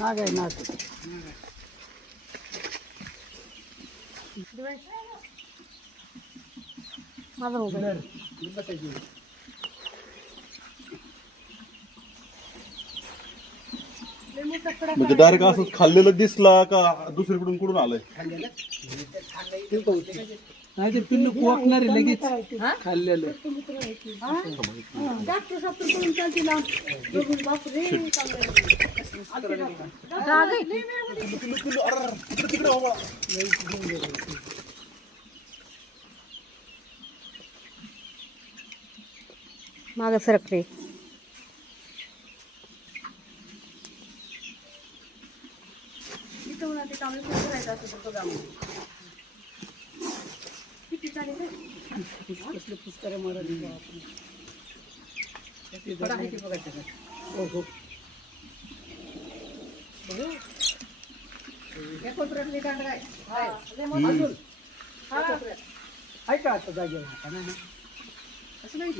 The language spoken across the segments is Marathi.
नाग आहे नाग. माझा मोबाईल म्हणजे डायरेक्ट असंच खाल्लेलं दिसला का दुसरीकडून कुठून आलंय? नाही ते पिल्लू कोकणार लगेच खाल्लेलं. माग सरकते. कसले पुस्तकं मराठी ऐका आता जागेवर असं नाही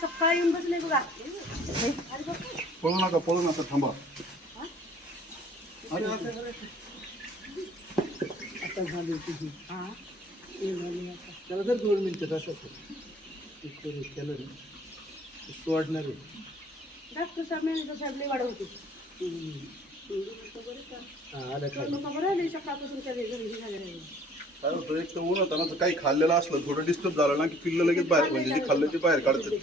सकाळी येऊन बसले बघा. पळू नका थांबा. आता झाली तुझी त्याला जर 2 मिनिटं असं केलं सोडणार आहे. डॉक्टर साहेब मॅनेजर साहेब लई वाढ होती. सकाळपासून काय होतं एक तर ऊन होतं ना, तर काही खाल्लेलं असलं थोडं डिस्टर्ब झालं ना की पिल्लं लगेच बाहेर, म्हणजे जे खाल्लं ते बाहेर काढतात ते.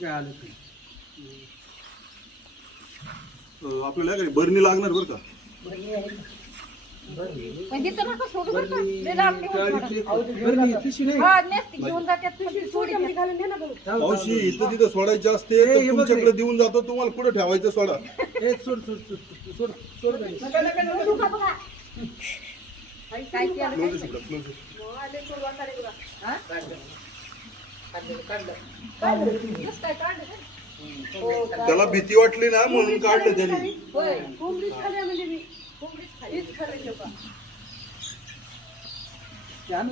काय आलं आपल्याला काय बरणी लागणार बरं का. म्हणजे तर नका सोडू बरं का. लय लांब निघून घेऊन जातात. मावशी इथं तिथं सोडायचे असते तर तुमच्याकडे देऊन जातो, तुम्हाला कुठं ठेवायचं सोडा. सोड सोड सोड सोड सोड काय केलं त्याला भीती वाटली ना म्हणून काढलं त्यांनी.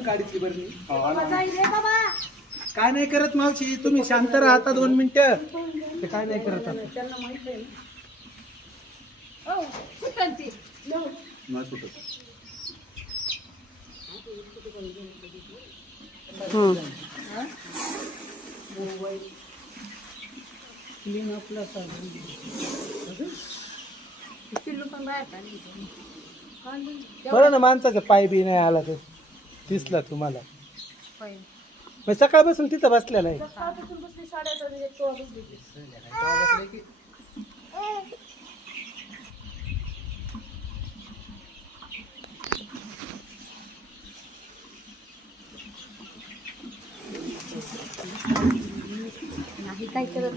गाडीची बरणी काय नाही करत मावशी, तुम्ही शांत राहता 2 मिनिटं. ते काय नाही करत आता. नाही सुटत. बरं ना, माणसाचा पाय बी नाही आला तर दिसला तुम्हाला. मग सकाळपासून तिथं बसलेला आहे. नाही काय करत.